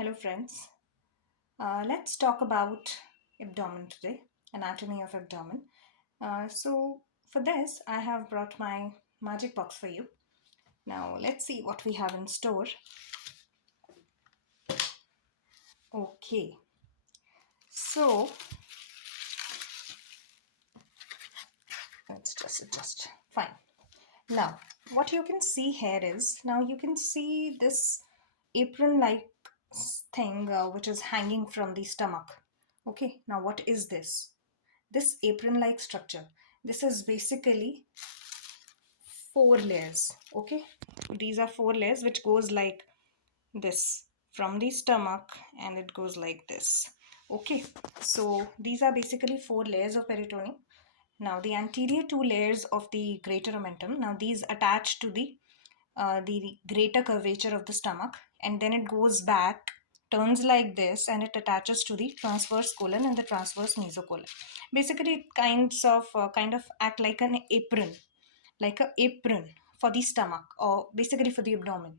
Hello, friends. Let's talk about abdomen today, anatomy of abdomen. For this, I have brought my magic box for you. Now, let's see what we have in store. Okay, so let's just adjust. Fine. Now, what you can see here is now you can see this apron like thing which is hanging from the stomach. Okay, now what is this? This apron like structure. This is basically four layers. Okay, these are four layers which goes like this from the stomach and it goes like this. Okay, so these are basically four layers of peritoneum. Now the anterior two layers of the greater omentum, now these attach to the greater curvature of the stomach, and then it goes back, turns like this, and it attaches to the transverse colon and the transverse mesocolon. Basically it kind of act like an apron, like a apron for the stomach, or basically for the abdomen.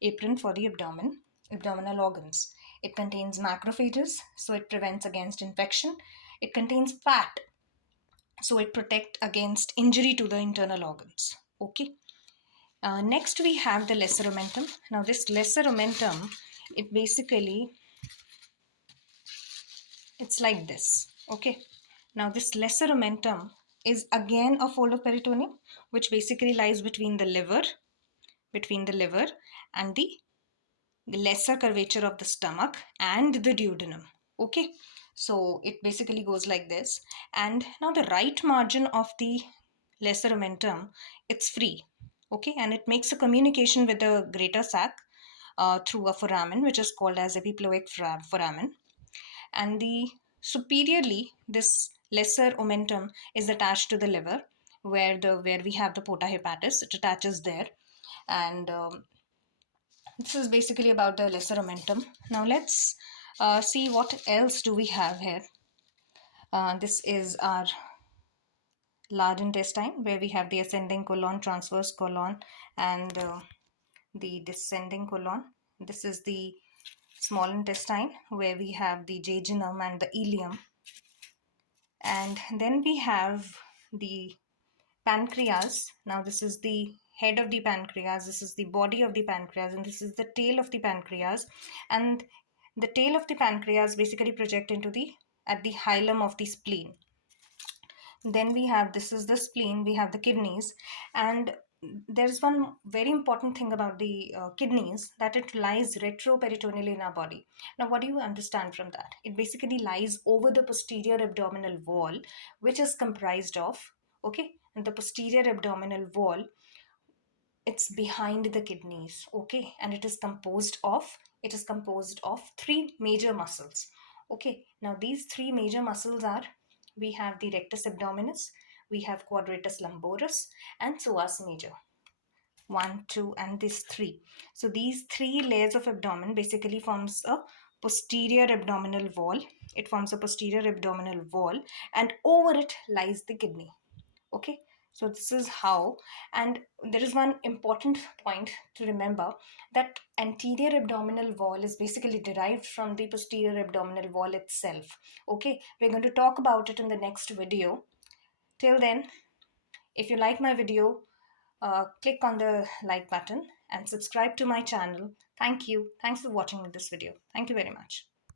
Apron for the abdomen, abdominal organs. It contains macrophages, so it prevents against infection. It contains fat, so it protect against injury to the internal organs. Okay. Next we have the lesser omentum. Now this lesser omentum, it basically, it's like this. Okay. Now this lesser omentum is again a fold of peritoneum, which basically lies between the liver and the lesser curvature of the stomach and the duodenum. Okay, so it basically goes like this. And now the right margin of the lesser omentum, it's free. Okay, and it makes a communication with the greater sac through a foramen, which is called as epiploic foramen. And the superiorly, this lesser omentum is attached to the liver, where we have the porta hepatis. It attaches there, and this is basically about the lesser omentum. Now let's see what else do we have here. This is our large intestine, where we have the ascending colon, transverse colon, and the descending colon. This is the small intestine, where we have the jejunum and the ileum. And then we have the pancreas. Now this is the head of the pancreas, this is the body of the pancreas, and this is the tail of the pancreas. And the tail of the pancreas basically project into the at the hilum of the spleen. Then we have, this is the spleen, we have the kidneys. And there's one very important thing about the kidneys, that it lies retroperitoneally in our body. Now what do you understand from that? It basically lies over the posterior abdominal wall, which is comprised of, okay, and the posterior abdominal wall, it's behind the kidneys. Okay, and it is composed of three major muscles. Okay, now these three major muscles are, we have the rectus abdominis, we have quadratus lumboris, and psoas major. One, two, and these three. So these three layers of abdomen basically forms a posterior abdominal wall. It forms a posterior abdominal wall, and over it lies the kidney. Okay, so this is how. And there is one important point to remember, that anterior abdominal wall is basically derived from the posterior abdominal wall itself. Okay, we're going to talk about it in the next video. Till then, if you like my video, click on the like button and subscribe to my channel. Thank you. Thanks for watching this video. Thank you very much.